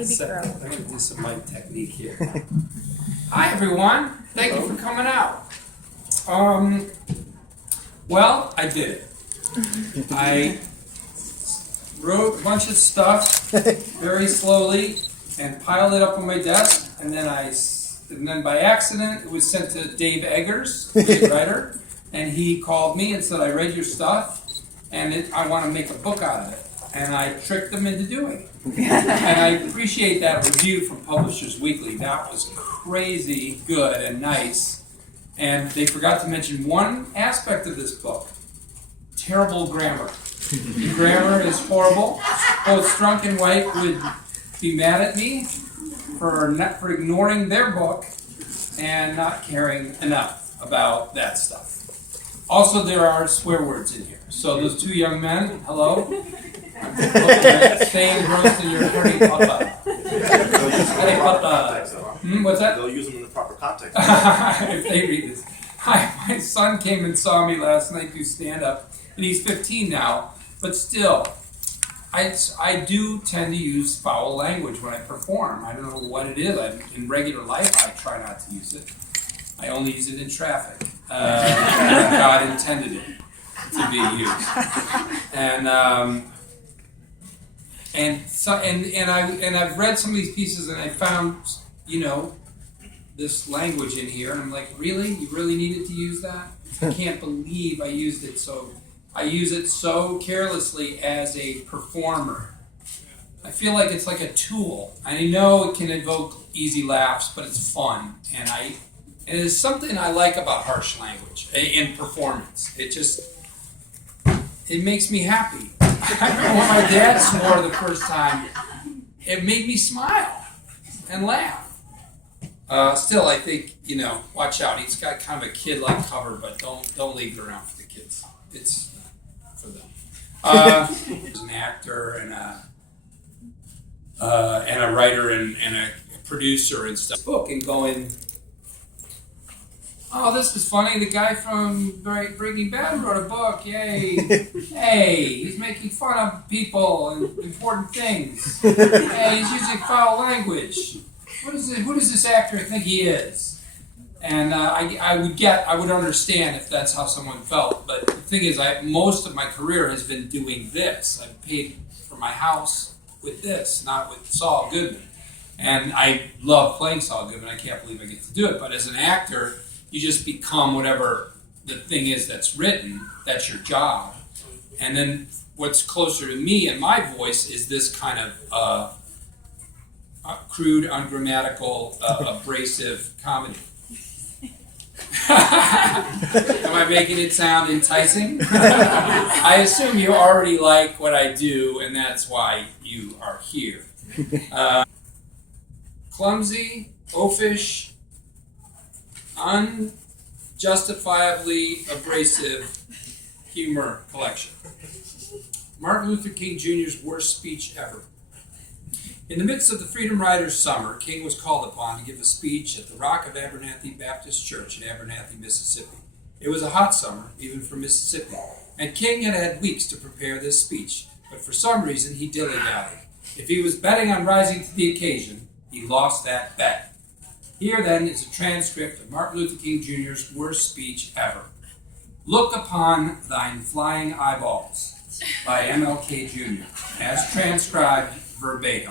Baby girl. I'm going to do some mic technique here. Hi, everyone. Thank you for coming out. Well, I did it. I wrote a bunch of stuff very slowly and piled it up on my desk, and then by accident it was sent to Dave Eggers, the writer, and he called me and said, I read your stuff, and I want to make a book out of it. And I tricked them into doing it. And I appreciate that review from Publishers Weekly. That was crazy good and nice. And they forgot to mention one aspect of this book. Terrible grammar. The grammar is horrible. Both Strunk and White would be mad at me for ignoring their book and not caring enough about that stuff. Also, there are swear words in here. So those two young men, hello. Stay engrossed in your honey papa. Honey papa. What's that? They'll use them in the proper context. If they read this. Hi, my son came and saw me last night do stand-up, and he's 15 now, but still, I do tend to use foul language when I perform. I don't know what it is. In regular life, I try not to use it. I only use it in traffic. God intended it to be used. And I've read some of these pieces, and I found, this language in here, and I'm like, really? You really needed to use that? I can't believe I used it so. I use it so carelessly as a performer. I feel like it's like a tool. I know it can evoke easy laughs, but it's fun, and it is something I like about harsh language in performance. It makes me happy. I remember when my dad swore the first time, it made me smile and laugh. Still, I think, watch out. He's got kind of a kid-like cover, but don't leave it around for the kids. It's for them. He's an actor and a writer and a producer and stuff. Book and going, oh, this was funny. The guy from Breaking Bad wrote a book. Yay. Hey, he's making fun of people and important things. Hey, he's using foul language. Who does this actor think he is? And I would understand if that's how someone felt. But the thing is, most of my career has been doing this. I've paid for my house with this, not with Saul Goodman. And I love playing Saul Goodman. I can't believe I get to do it. But as an actor, you just become whatever the thing is that's written. That's your job. And then what's closer to me and my voice is this kind of crude, ungrammatical, abrasive comedy. Am I making it sound enticing? I assume you already like what I do, and that's why you are here. Clumsy, oafish, unjustifiably abrasive humor collection. Martin Luther King Jr.'s worst speech ever. In the midst of the Freedom Riders' summer, King was called upon to give a speech at the Rock of Abernathy Baptist Church in Abernathy, Mississippi. It was a hot summer, even for Mississippi, and King had had weeks to prepare this speech, but for some reason he dilly-dallied. If he was betting on rising to the occasion, he lost that bet. Here, then, is a transcript of Martin Luther King Jr.'s worst speech ever. Look upon thine flying eyeballs, by MLK Jr., as transcribed verbatim.